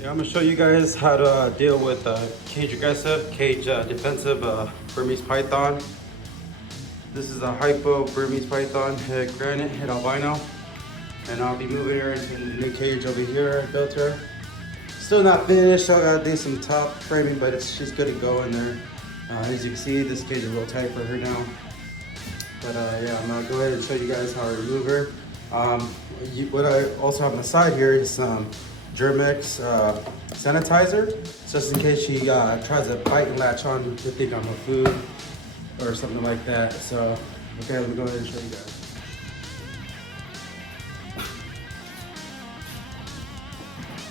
Yeah, I'm gonna show you guys how to deal with cage aggressive, cage defensive Burmese python. This is a hypo Burmese python, head granite, head albino. And I'll be moving her into the new cage over here. I built her. Still not finished, so I gotta do some top framing, but she's good to go in there. As you can see, this cage is a little tight for her now. But yeah, I'm gonna go ahead and show you guys how to remove her. What I also have on the side here is some Germex sanitizer, just in case she tries to bite and latch on to think I'm a food or something like that. So, okay, let me go ahead and show you guys.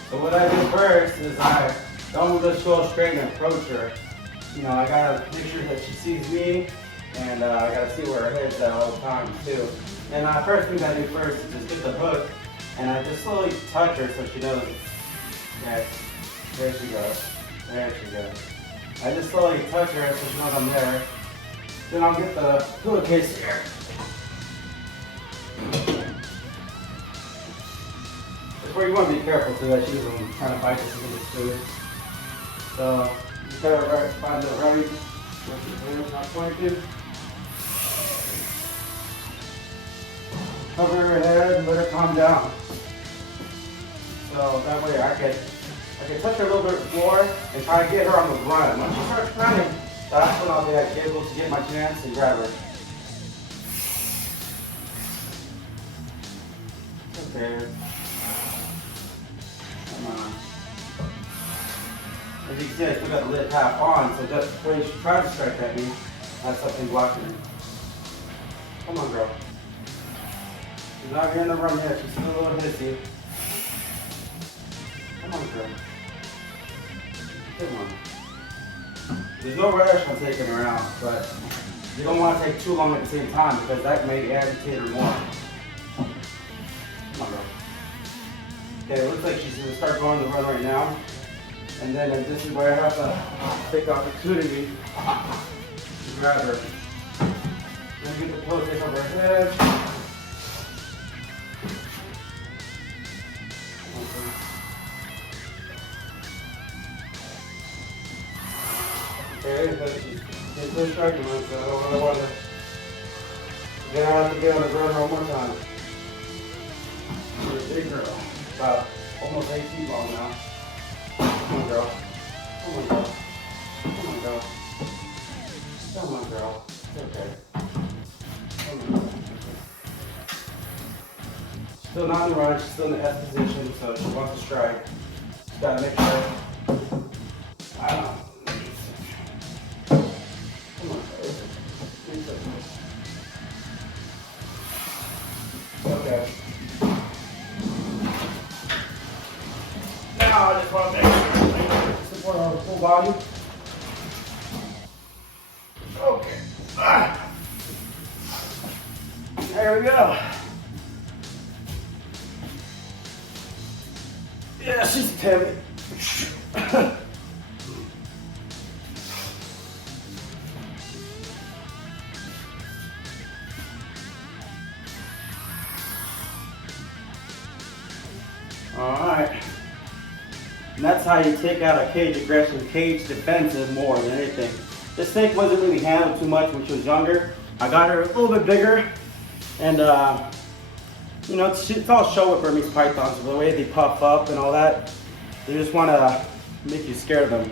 So what I do first is I don't just go straight and approach her. You know, I gotta make sure that she sees me, and I gotta see where her head's at all the time too. And first thing I do first is just get the hook, and I just slowly touch her so she knows. Yes, there she goes. There she goes. I just slowly touch her so she knows I'm there. Then I'll get the pillowcase here. That's where you want to be careful so that she doesn't try to bite this into the food. So you gotta find the right where she's not pointed. Cover her head and let her calm down. So that way I can touch her a little bit more and try to get her on the run. Once she starts running, that's when I'll be able to get my chance and grab her. Okay. Come on. As you can see, I still got the lid half on, so just when she tries to strike at me, that's something blocking her. Come on, girl. She's not getting the run yet. She's still a little hissy. Come on, girl. Come on. There's no rush on taking her out, but you don't want to take too long at the same time because that may agitate her more. Come on, girl. Okay, it looks like she's going to start going the run right now. And then this is where I have to take the opportunity to grab her. Then get the pillowcase over her head. Okay, but she's so striking, so I don't really want to. Then I have to be able to run her one more time. She's a big girl, about almost 8 feet long now. Come on, girl. Come on, girl. Come on, girl. Come on, girl. It's okay. Come on. She's still not in the run. She's still in the S position, so she wants to strike. Just gotta make sure. I don't know. Come on, girl. Okay. Now I just want to make sure I support her full body. Okay. There we go. Yeah, she's timid. Alright. And that's how you take out a cage aggression, cage defensive more than anything. This snake wasn't really handled too much when she was younger. I got her a little bit bigger. And you know, it's all show with Burmese pythons, the way they puff up and all that. They just want to make you scared of them.